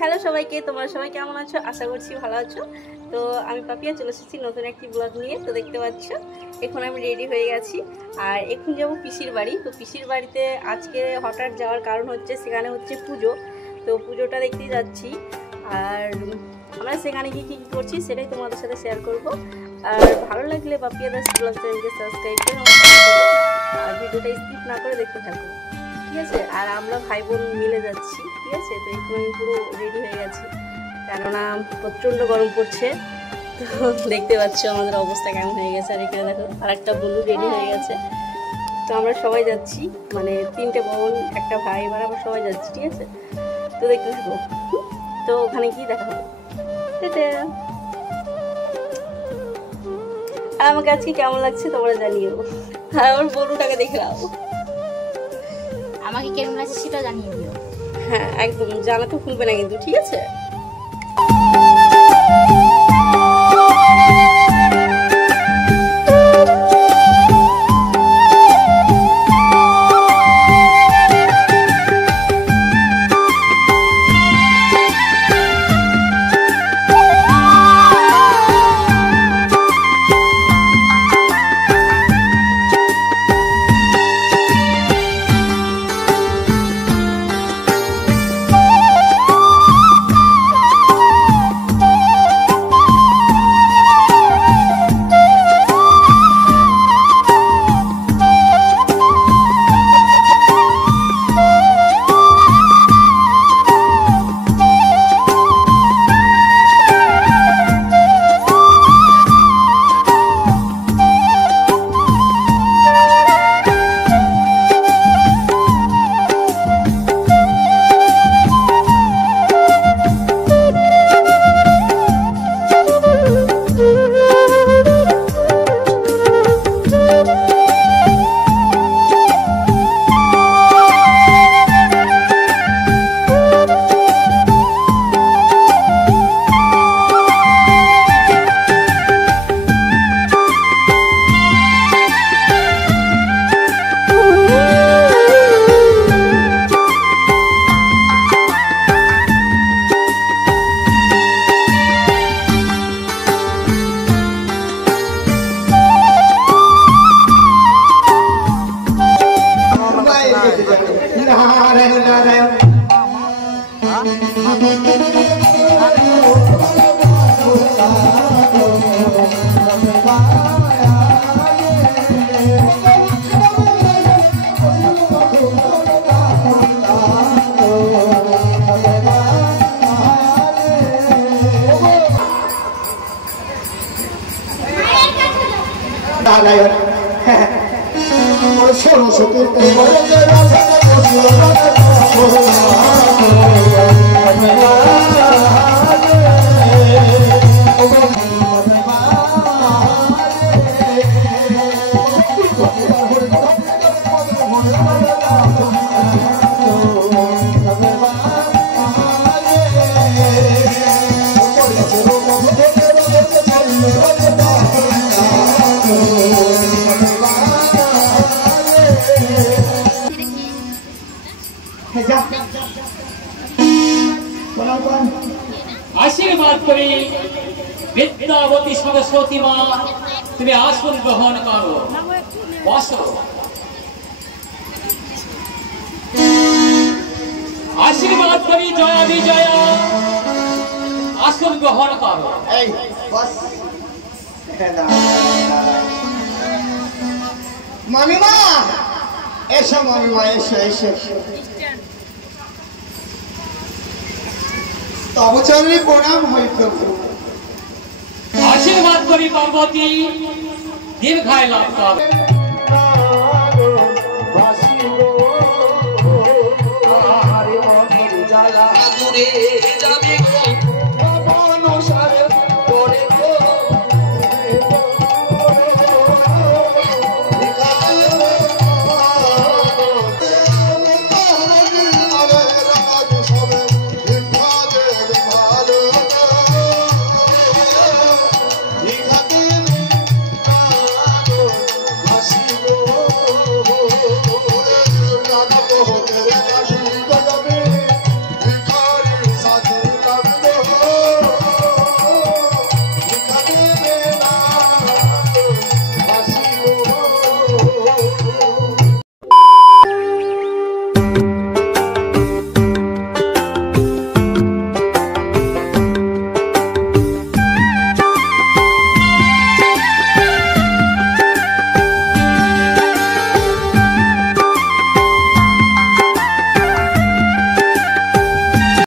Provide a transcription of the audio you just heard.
Hello সবাইকে, তোমরা সবাই কেমন আছো? আশা করছি ভালো আছো। তো আমি পাপিয়া চলে এসেছি নতুন একটি ব্লগ নিয়ে। তো দেখতে পাচ্ছ এখন আমি রেডি হয়ে গেছি আর এখন যাবো পিসির বাড়ি। তো পিসির বাড়িতে আজকে হঠাৎ যাওয়ার কারণ হচ্ছে সেখানে হচ্ছে পুজো। তো পুজোটা দেখতে যাচ্ছি আর আমরা সেখানে গিয়ে কী কী করছি সেটাই তোমাদের সাথে শেয়ার করব। আর ভালো লাগলে পাপিয়া দাস ব্লগ চ্যানেলকে সাবস্ক্রাইব করে আর ভিডিওটা স্কিপ না করে দেখতে থাকো, ঠিক আছে? আর আমরা ভাই বোন মিলে যাচ্ছি, ঠিক আছে? তো এখন আমি পুরো রেডি হয়ে গেছি কেননা প্রচণ্ড গরম পড়ছে। তো দেখতে পাচ্ছ আমাদের অবস্থা কেমন হয়ে গেছে। আর এখানে দেখো আর একটা বন্ধু রেডি হয়ে গেছে। তো আমরা সবাই যাচ্ছি, মানে 3টে বোন একটা ভাই, এবার আমরা সবাই যাচ্ছি, ঠিক আছে? তো দেখতে থাকো। তো ওখানে কি দেখা হবে আর আমাকে আজকে কেমন লাগছে তোমরা জানিও। আর আমার বন্ধুটাকে দেখে নাও, আমাকে কেমন লাগছে সেটা জানিয়ে দিও। হ্যাঁ একদম, জানাতে ভুলবে না কিন্তু, ঠিক আছে? आशीर्वाद करी विद्यावती सरस्वती माँ तुम्हें आसन ग्रहण करो बसो। आशीर्वाद करी जया विजय आसन ग्रहण करो। मामीमा ऐसा मामीमा ऐसा ऐसा तब चलने प्रणाम है प्रभु। आशीर्वाद करी पार्वती दीर्घाय लाभ कर।